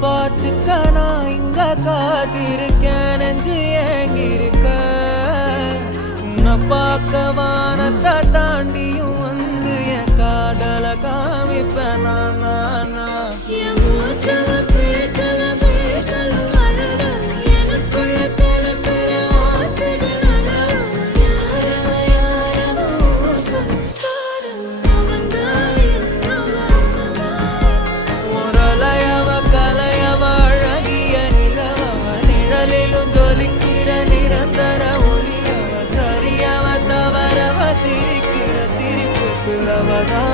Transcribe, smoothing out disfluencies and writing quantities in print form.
பார்த்துக்க நான் இங்க காத்திருக்கேன் நெஞ்சு ஏங்கிருக்க உன்னை பார்க்க வானத்தை தாண்டியும் வந்து என் காதல காமிப்பேன் நான் நிரந்தர ஒளியவ சரியவ தவறவ சிரிக்கிற சிரிப்புக்கு அவதான்